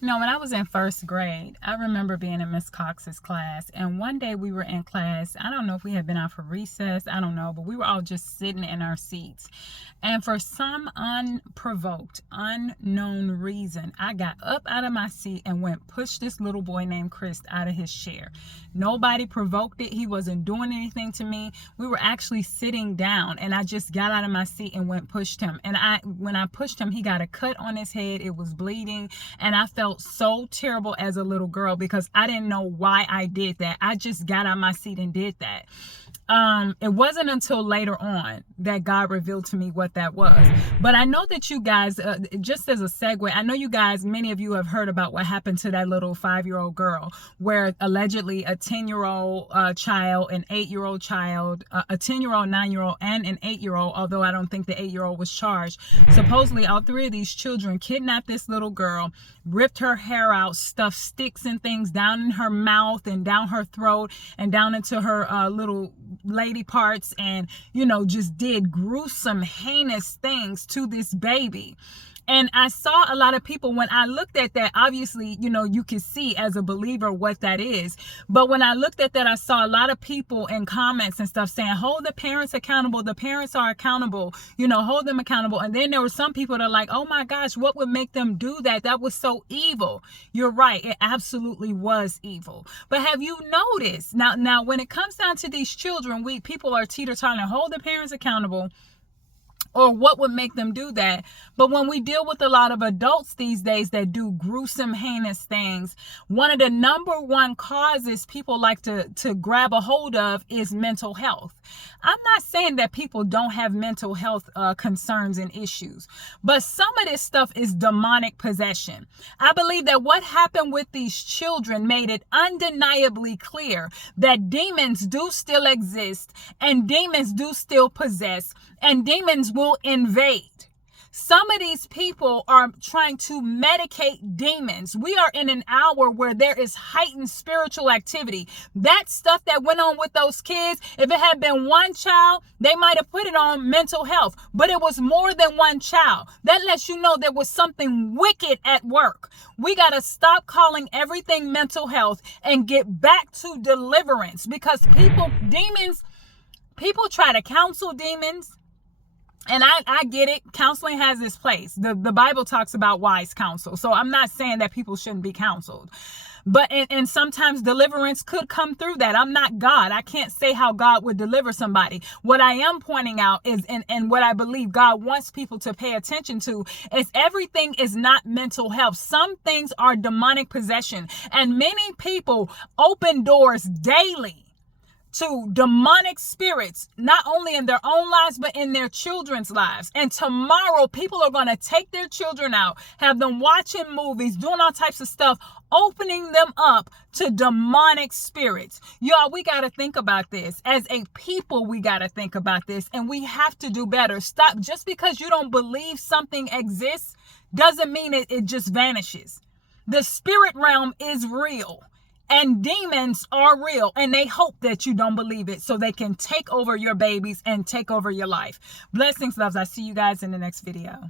When I was in first grade, I remember being in Miss Cox's class, and one day we were in class. I don't know if we had been out for recess, I don't know, but we were all just sitting in our seats. And for some unprovoked, unknown reason, I got up out of my seat and went push this little boy named Chris out of his chair. Nobody provoked it. He wasn't doing anything to me. We were actually sitting down, and I just got out of my seat and went pushed him. And when I pushed him, he got a cut on his head. It was bleeding, and I felt so terrible as a little girl because I didn't know why I did that. I just got out of my seat and did that. It wasn't until later on that God revealed to me what that was. But I know that you guys, just as a segue, I know you guys, many of you have heard about what happened to that little 5-year-old girl, where allegedly a 10-year-old child, an 8-year-old child, a 10-year-old, 9-year-old, and an 8-year-old, although I don't think the 8-year-old was charged. Supposedly, all three of these children kidnapped this little girl, ripped her hair out, stuffed sticks and things down in her mouth and down her throat and down into her little lady parts, and just did gruesome, heinous things to this baby. And I saw a lot of people, when I looked at that, obviously, you can see as a believer what that is. But when I looked at that, I saw a lot of people in comments and stuff saying, hold the parents accountable. The parents are accountable, hold them accountable. And then there were some people that are like, oh my gosh, what would make them do that? That was so evil. You're right. It absolutely was evil. But have you noticed now when it comes down to these children, people are teeter-tottering, hold the parents accountable, or what would make them do that. But when we deal with a lot of adults these days that do gruesome, heinous things, one of the number one causes people like to grab a hold of is mental health. I'm not saying that people don't have mental health concerns and issues, but some of this stuff is demonic possession. I believe that what happened with these children made it undeniably clear that demons do still exist, and demons do still possess, and demons will invade. Some of these people are trying to medicate demons. We are in an hour where there is heightened spiritual activity. That stuff that went on with those kids, if it had been one child, they might have put it on mental health, but it was more than one child. That lets you know there was something wicked at work. We got to stop calling everything mental health and get back to deliverance, because people try to counsel demons. And I get it. Counseling has its place. The Bible talks about wise counsel. So I'm not saying that people shouldn't be counseled. But and sometimes deliverance could come through that. I'm not God. I can't say how God would deliver somebody. What I am pointing out is, and what I believe God wants people to pay attention to, is everything is not mental health. Some things are demonic possession. And many people open doors daily to demonic spirits, not only in their own lives, but in their children's lives. And tomorrow, people are going to take their children out, have them watching movies, doing all types of stuff, opening them up to demonic spirits. Y'all, we got to think about this. As a people, we got to think about this, and we have to do better. Stop. Just because you don't believe something exists doesn't mean it just vanishes. The spirit realm is real. And demons are real, and they hope that you don't believe it so they can take over your babies and take over your life. Blessings, loves. I see you guys in the next video.